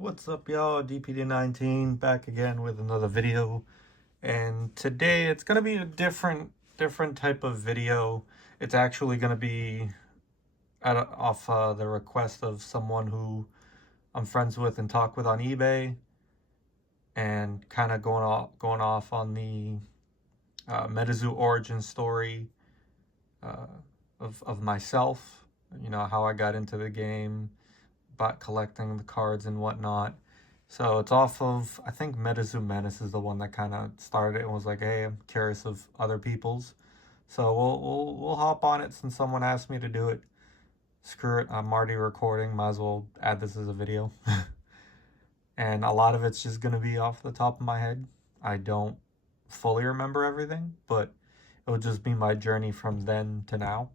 What's up, y'all? DPD 19 back again with another video, and today it's gonna be a different type of video. It's actually gonna be off the request of someone who I'm friends with and talk with on eBay, and kind of going off on the MetaZoo origin story uh, of myself. You know how I got into the game, about collecting the cards and whatnot. So it's off of, I think MetaZoo Menace is the one that kind of started it and was like, hey, I'm curious of other people's. So we'll hop on it since someone asked me to do it. Screw it, I'm already recording. Might as well add this as a video. And a lot of it's just gonna be off the top of my head. I don't fully remember everything, but it will just be my journey from then to now.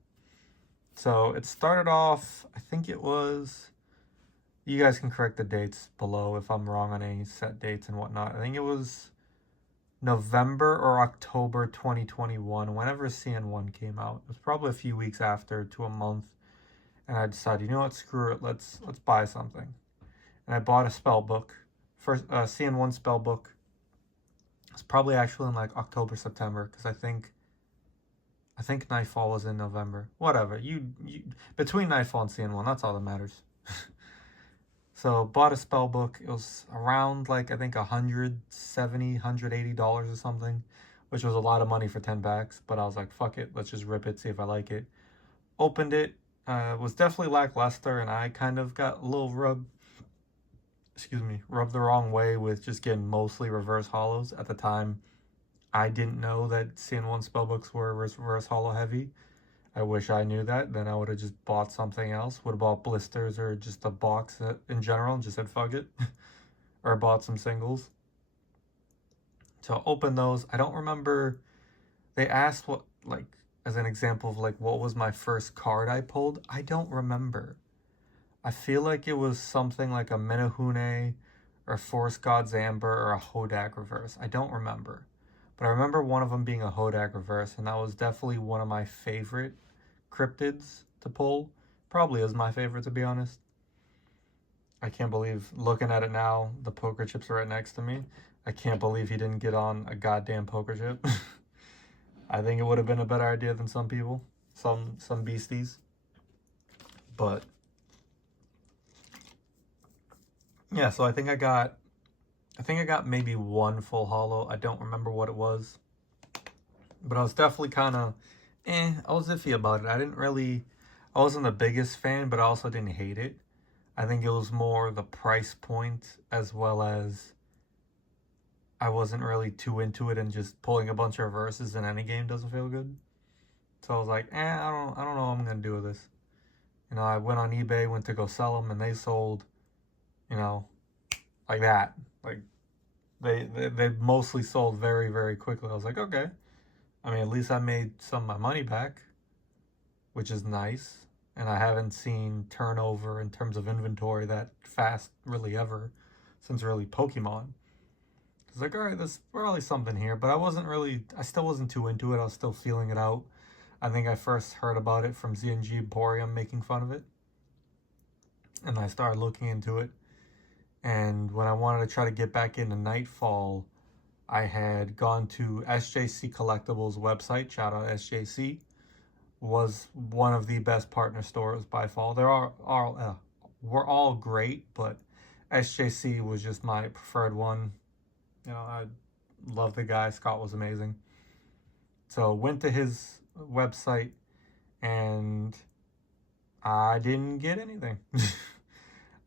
So it started off, I think it was, you guys can correct the dates below if I'm wrong on any set dates and whatnot. I think it was November or October 2021, whenever CN1 came out. It was probably a few weeks after to a month. And I decided, you know what, screw it, let's buy something. And I bought a spell book. First CN1 spell book. It's probably actually in like October, September, because I think Nightfall was in November. Whatever. You between Nightfall and CN1, that's all that matters. So bought a spell book. It was around like I think $170, $180 or something, which was a lot of money for 10 packs. But I was like, fuck it, let's just rip it, see if I like it. Opened it. Was definitely lackluster, and I kind of got a little rubbed the wrong way with just getting mostly reverse hollows. At the time, I didn't know that CN1 spellbooks were reverse hollow heavy. I wish I knew that. Then I would have just bought something else. Would have bought blisters or just a box in general and just said fuck it. Or bought some singles. So I opened those. I don't remember. They asked what, like, as an example of like what was my first card I pulled. I don't remember. I feel like it was something like a Menehune or Force God's Amber or a Hodak reverse. I don't remember. But I remember one of them being a Hodak reverse, and that was definitely one of my favorite cryptids to pull. Probably is my favorite, to be honest. I can't believe, looking at it now, the poker chips are right next to me. I can't believe he didn't get on a goddamn poker chip. I think it would have been a better idea than some people, some beasties. But yeah, so I think I got maybe one full hollow. I don't remember what it was, but I was definitely kind of I was iffy about it. I wasn't the biggest fan, but I also didn't hate it. I think it was more the price point, as well as I wasn't really too into it, and just pulling a bunch of reverses in any game doesn't feel good. So I was like, I don't know what I'm gonna do with this. You know, I went on eBay, went to go sell them, and they sold, you know, like that. Like they mostly sold very, very quickly. I was like, okay. I mean, at least I made some of my money back, which is nice. And I haven't seen turnover in terms of inventory that fast really ever since really Pokemon. It's like, all right, there's probably something here, but I still wasn't too into it. I was still feeling it out. I think I first heard about it from ZNG Emporium making fun of it. And I started looking into it. And when I wanted to try to get back into Nightfall, I had gone to SJC Collectibles website. Shout out SJC. Was one of the best partner stores by far. We're all great, but SJC was just my preferred one. You know, I love the guy. Scott was amazing. So went to his website, and I didn't get anything.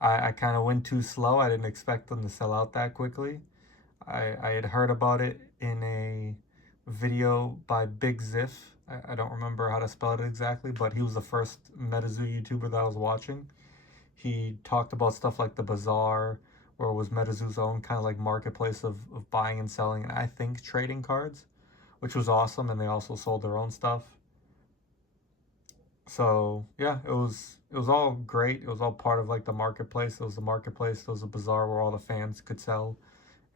I kind of went too slow. I didn't expect them to sell out that quickly. I had heard about it in a video by Big Ziff. I don't remember how to spell it exactly, but he was the first MetaZoo YouTuber that I was watching. He talked about stuff like the Bazaar, where it was MetaZoo's own kind of like marketplace of buying and selling, and I think trading cards, which was awesome, and they also sold their own stuff. So yeah, it was all great. It was all part of like the marketplace. It was the marketplace. It was a bazaar where all the fans could sell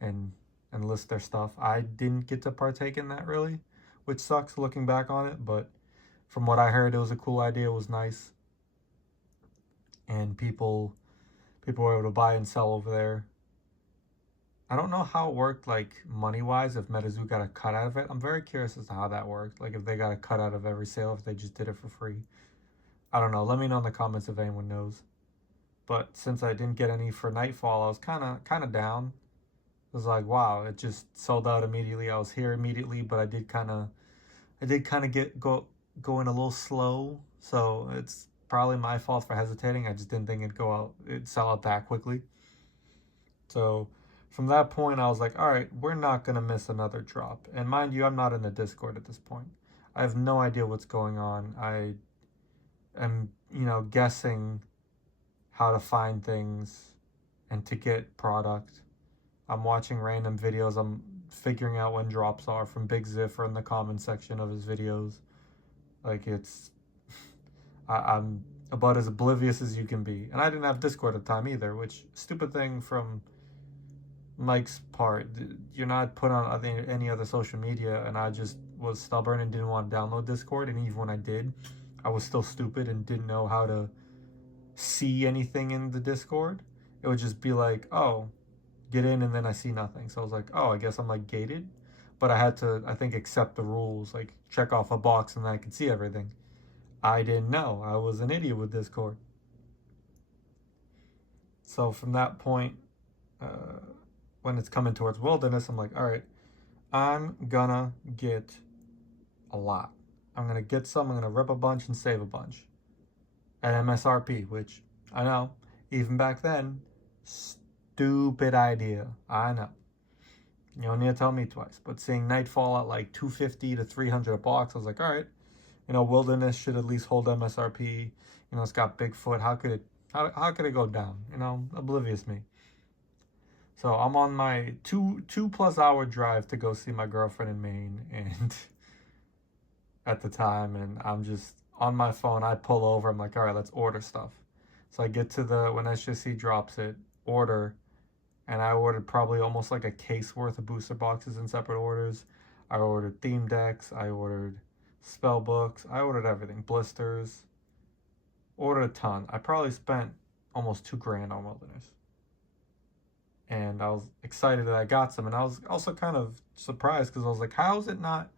and list their stuff. I didn't get to partake in that really, which sucks looking back on it, but from what I heard, it was a cool idea. It was nice, and people People were able to buy and sell over there. I don't know how it worked, like, money-wise, if MetaZoo got a cut out of it. I'm very curious as to how that worked. Like, if they got a cut out of every sale, if they just did it for free. I don't know. Let me know in the comments if anyone knows. But since I didn't get any for Nightfall, I was kind of down. It was like, wow, it just sold out immediately. I was here immediately, but I did kind of get going a little slow. So it's probably my fault for hesitating. I just didn't think it'd sell out that quickly. So from that point, I was like, all right, we're not going to miss another drop. And mind you, I'm not in the Discord at this point. I have no idea what's going on. I am, guessing how to find things and to get product. I'm watching random videos. I'm figuring out when drops are from Big Ziffer in the comment section of his videos. Like, I'm about as oblivious as you can be. And I didn't have Discord at the time either, which, stupid thing from Mike's part. You're not put on any other social media, and I just was stubborn and didn't want to download Discord. And even when I did, I was still stupid and didn't know how to see anything in the Discord. It would just be like, oh, get in, and then I see nothing. So I was like, oh, I guess I'm like gated. But I had to, I think, accept the rules, like check off a box and then I could see everything. I didn't know. I was an idiot with Discord. So from that point, when it's coming towards Wilderness, I'm like, all right, I'm gonna get a lot. I'm gonna get some, I'm gonna rip a bunch and save a bunch at MSRP, which I know, even back then, stupid idea. I know. You don't need to tell me twice. But seeing Nightfall at like 250 to 300 a box, I was like, all right, Wilderness should at least hold MSRP. It's got Bigfoot. How could it go down? Oblivious me. So I'm on my two plus hour drive to go see my girlfriend in Maine, and at the time, and I'm just on my phone. I pull over. I'm like, all right, let's order stuff. So I get to when SJC drops it, order, and I ordered probably almost like a case worth of booster boxes in separate orders. I ordered theme decks. I ordered spell books. I ordered everything. Blisters. Ordered a ton. I probably spent almost $2,000 on Wilderness. And I was excited that I got some. And I was also kind of surprised because I was like, how is it not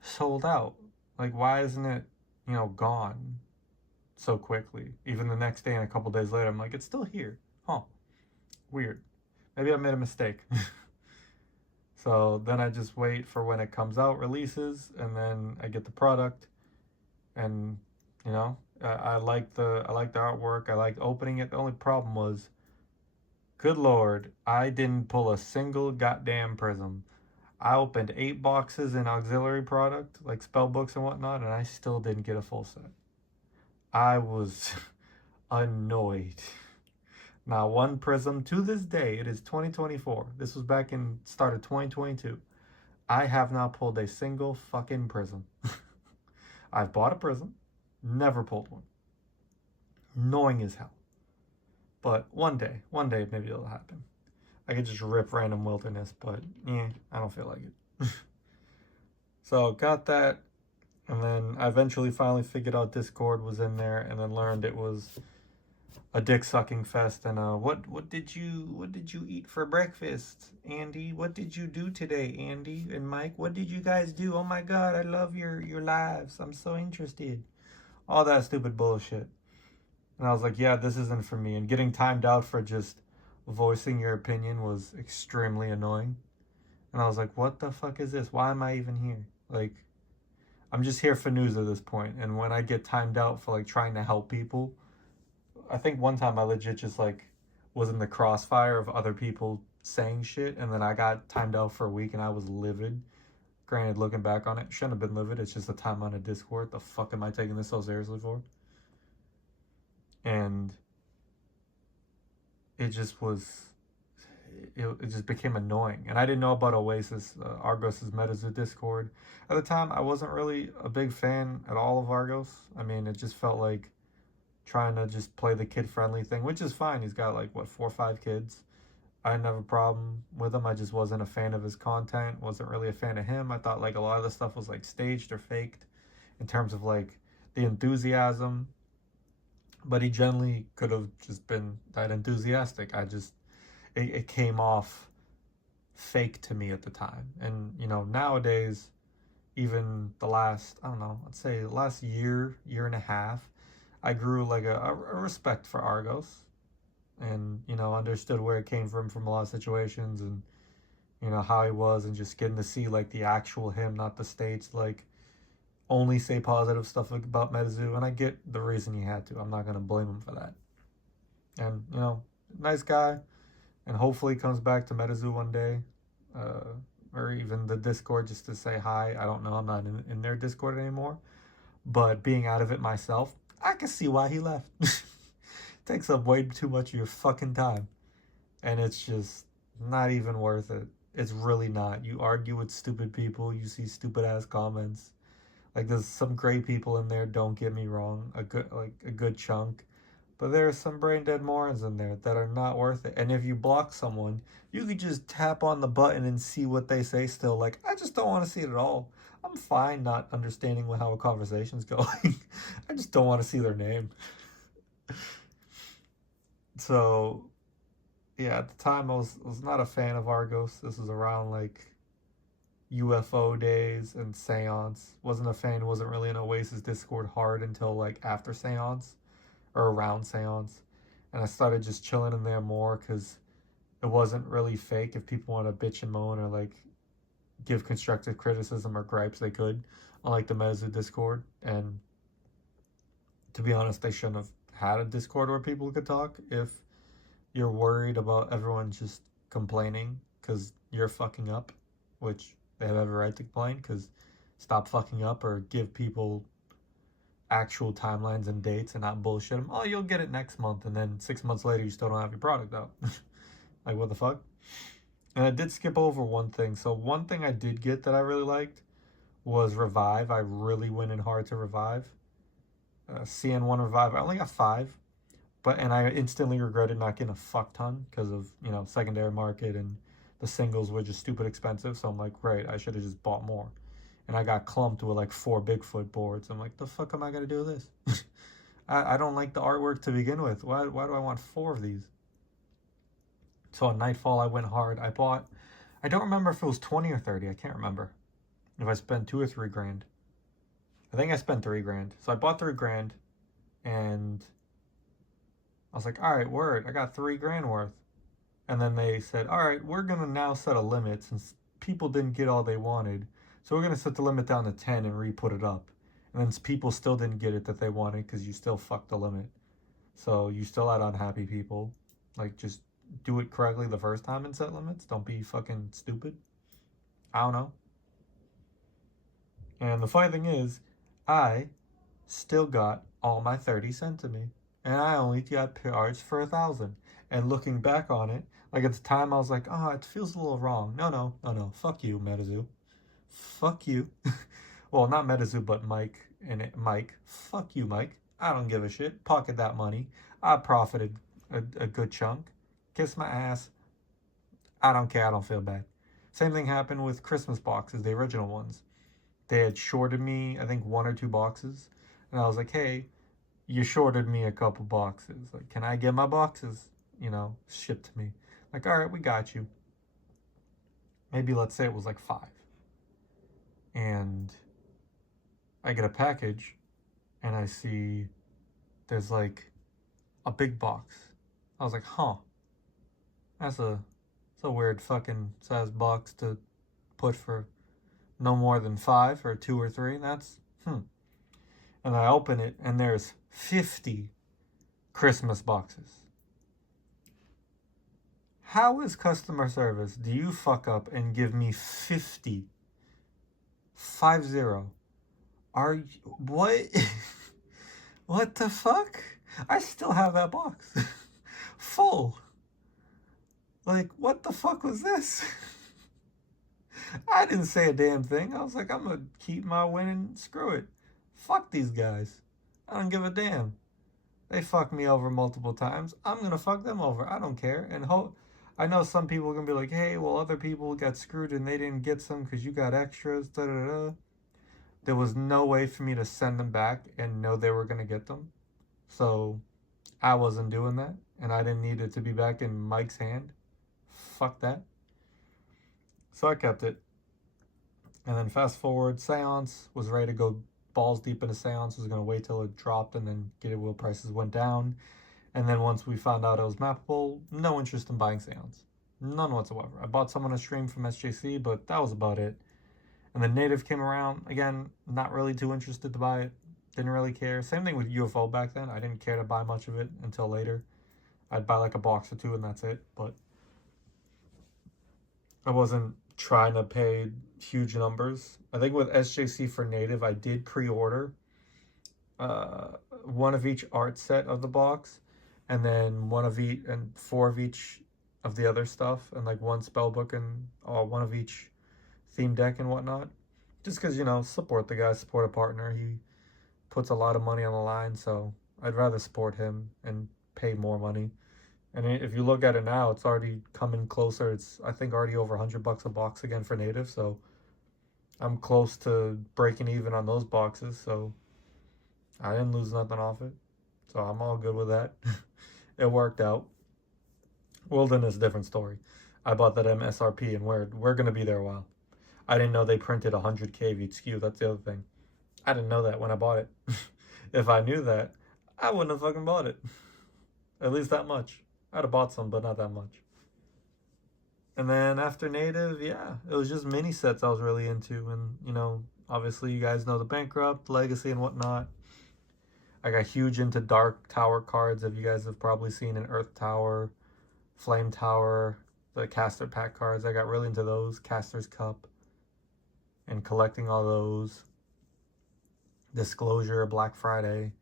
sold out? Like, why isn't it, gone so quickly? Even the next day and a couple days later, I'm like, it's still here. Huh. Weird. Maybe I made a mistake. So then I just wait for when it comes out, releases, and then I get the product. And, I like the artwork. I liked opening it. The only problem was, good Lord, I didn't pull a single goddamn prism. I opened 8 boxes in auxiliary product, like spell books and whatnot, and I still didn't get a full set. I was annoyed. Not one prism to this day. It is 2024. This was back in start of 2022. I have not pulled a single fucking prism. I've bought a prism, never pulled one. Annoying as hell. But one day maybe it'll happen. I could just rip random Wilderness, but I don't feel like it. So got that, and then I eventually finally figured out Discord was in there, and then learned it was a dick sucking fest. And what did you eat for breakfast, Andy? What did you do today, Andy and Mike? What did you guys do? Oh my god, I love your lives. I'm so interested. All that stupid bullshit. And I was like, yeah, this isn't for me. And getting timed out for just voicing your opinion was extremely annoying. And I was like, what the fuck is this? Why am I even here? Like, I'm just here for news at this point. And when I get timed out for like trying to help people, I think one time I legit just like was in the crossfire of other people saying shit, and then I got timed out for a week and I was livid. Granted, looking back on it, shouldn't have been livid. It's just a time on a Discord. The fuck am I taking this so seriously for? And it just was, it just became annoying. And I didn't know about Oasis, Argos's MetaZoo Discord. At the time, I wasn't really a big fan at all of Argos. I mean, it just felt like trying to just play the kid-friendly thing, which is fine. He's got like, 4 or 5 kids. I didn't have a problem with him. I just wasn't a fan of his content. Wasn't really a fan of him. I thought like a lot of the stuff was like staged or faked in terms of like the enthusiasm. But he generally could have just been that enthusiastic. It came off fake to me at the time. And, nowadays, even the last, I don't know, let's say the last year and a half, I grew like a respect for Argos and, understood where it came from a lot of situations and, how he was and just getting to see like the actual him, not the states, like only say positive stuff about MetaZoo. And I get the reason he had to. I'm not going to blame him for that. And, nice guy. And hopefully he comes back to MetaZoo one day. Uh, or even the Discord just to say hi. I don't know. I'm not in their Discord anymore. But being out of it myself, I can see why he left. Takes up way too much of your fucking time. And it's just not even worth it. It's really not. You argue with stupid people. You see stupid ass comments. Like there's some great people in there, don't get me wrong. A good chunk. But there are some brain dead morons in there that are not worth it. And if you block someone, you could just tap on the button and see what they say still. Like, I just don't want to see it at all. I'm fine not understanding how a conversation's going. I just don't want to see their name. So, yeah, at the time I was not a fan of Argos. This was around like UFO days and Seance. Wasn't a fan, wasn't really in Oasis Discord hard until like after Seance or around Seance. And I started just chilling in there more because it wasn't really fake. If people want to bitch and moan or like give constructive criticism or gripes, they could, unlike the MetaZoo Discord. And to be honest, they shouldn't have had a Discord where people could talk if you're worried about everyone just complaining because you're fucking up, which they have every right to complain because stop fucking up or give people actual timelines and dates and not bullshit them. Oh, you'll get it next month, and then 6 months later you still don't have your product out. Like, what the fuck? And I did skip over one thing. So one thing I did get that I really liked was Revive. I really went in hard to Revive. CN1 Revive. I only got 5, and I instantly regretted not getting a fuck ton because of secondary market and the singles were just stupid expensive. So I'm like, great, I should have just bought more. And I got clumped with like 4 Bigfoot boards. I'm like, the fuck am I gonna do with this? I don't like the artwork to begin with. Why do I want 4 of these? So on Nightfall, I went hard. I don't remember if it was 20 or 30. I can't remember. If I spent 2 or 3 grand. I think I spent 3 grand. So I bought 3 grand and I was like, all right, word, I got 3 grand worth. And then they said, all right, we're going to now set a limit since people didn't get all they wanted. So we're going to set the limit down to 10 and re-put it up. And then people still didn't get it that they wanted because you still fucked the limit. So you still had unhappy people. Like, just do it correctly the first time and set limits. Don't be fucking stupid. I don't know. And the funny thing is, I still got all my 30 sent to me. And I only got PRs for 1,000. And looking back on it, like at the time I was like, oh, it feels a little wrong. No. Fuck you, MetaZoo. Fuck you. Well, not MetaZoo, but Mike. Mike. Fuck you, Mike. I don't give a shit. Pocket that money. I profited a good chunk. Kiss my ass. I don't care. I don't feel bad. Same thing happened with Christmas boxes, the original ones. They had shorted me, I think, 1 or 2 boxes. And I was like, hey, you shorted me a couple boxes. Like, can I get my boxes, shipped to me? Like, all right, we got you. Maybe let's say it was like 5. And I get a package and I see there's like a big box. I was like, huh. That's a weird fucking size box to put for no more than 5 or 2 or 3. That's And I open it and there's 50 Christmas boxes. How is customer service? Do you fuck up and give me 50? 50. Are you, what? What the fuck? I still have that box. Full. Like, what the fuck was this? I didn't say a damn thing. I was like, I'm gonna keep my win and screw it. Fuck these guys. I don't give a damn. They fucked me over multiple times. I'm gonna fuck them over. I don't care. And I know some people are gonna be like, hey, well, other people got screwed and they didn't get some because you got extras. Da da da. There was no way for me to send them back and know they were gonna get them. So I wasn't doing that, and I didn't need it to be back in Mike's hand. Fuck that. So I kept it. And then fast forward, Seance was ready to go balls deep into Seance. Was going to wait till it dropped and then get it wheel prices went down. And then once we found out it was mappable, no interest in buying Seance. None whatsoever. I bought some on a stream from SJC, but that was about it. And then Native came around. Again, not really too interested to buy it. Didn't really care. Same thing with UFO back then. I didn't care to buy much of it until later. I'd buy like a box or two and that's it. But I wasn't trying to pay huge numbers. I think with SJC for Native, I did pre-order one of each art set of the box, and then one of each and 4 of each of the other stuff, and like one spell book and one of each theme deck and whatnot. Just because, you know, support the guy, support a partner. He puts a lot of money on the line, so I'd rather support him and pay more money. And if you look at it now, it's already coming closer. It's, I think, already over $100 a box again for Native. So I'm close to breaking even on those boxes. So I didn't lose nothing off it. So I'm all good with that. It worked out. Wilden is a different story. I bought that MSRP and we're going to be there a while. I didn't know they printed 100K of each SKU. That's the other thing. I didn't know that when I bought it. If I knew that, I wouldn't have fucking bought it. At least that much. I'd have bought some, but not that much. And then after Native, yeah, it was just mini sets I was really into. And, you know, obviously you guys know the Bankrupt, Legacy, and whatnot. I got huge into Dark Tower cards, if you guys have probably seen an Earth Tower, Flame Tower, the Caster Pack cards. I got really into those, Caster's Cup, and collecting all those. Disclosure, Black Friday,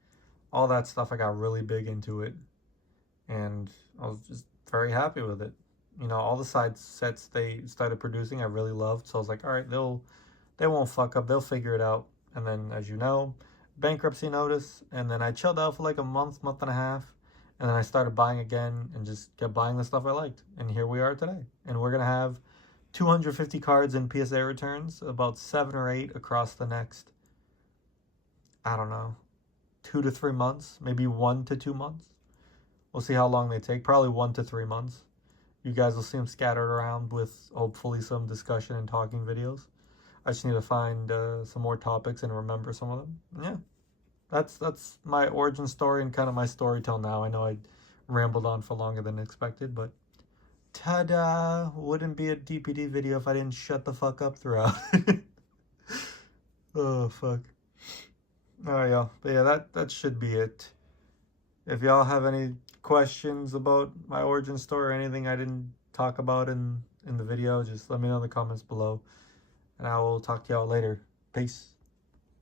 all that stuff. I got really big into it. And I was just very happy with it. You know, all the side sets they started producing, I really loved. So I was like, all right, they won't fuck up. They'll figure it out. And then, as you know, bankruptcy notice. And then I chilled out for like a month and a half. And then I started buying again and just kept buying the stuff I liked. And here we are today. And we're going to have 250 cards in PSA returns, about 7 or 8 across the next, I don't know, 2 to 3 months, maybe 1 to 2 months. We'll see how long they take. Probably 1 to 3 months. You guys will see them scattered around with hopefully some discussion and talking videos. I just need to find some more topics and remember some of them. Yeah, that's my origin story and kind of my story till now. I know I rambled on for longer than expected, but ta-da! Wouldn't be a DPD video if I didn't shut the fuck up throughout. Oh, fuck. Alright, y'all. But yeah, that should be it. If y'all have any questions about my origin story or anything I didn't talk about in the video, just let me know in the comments below. And I will talk to y'all later. Peace.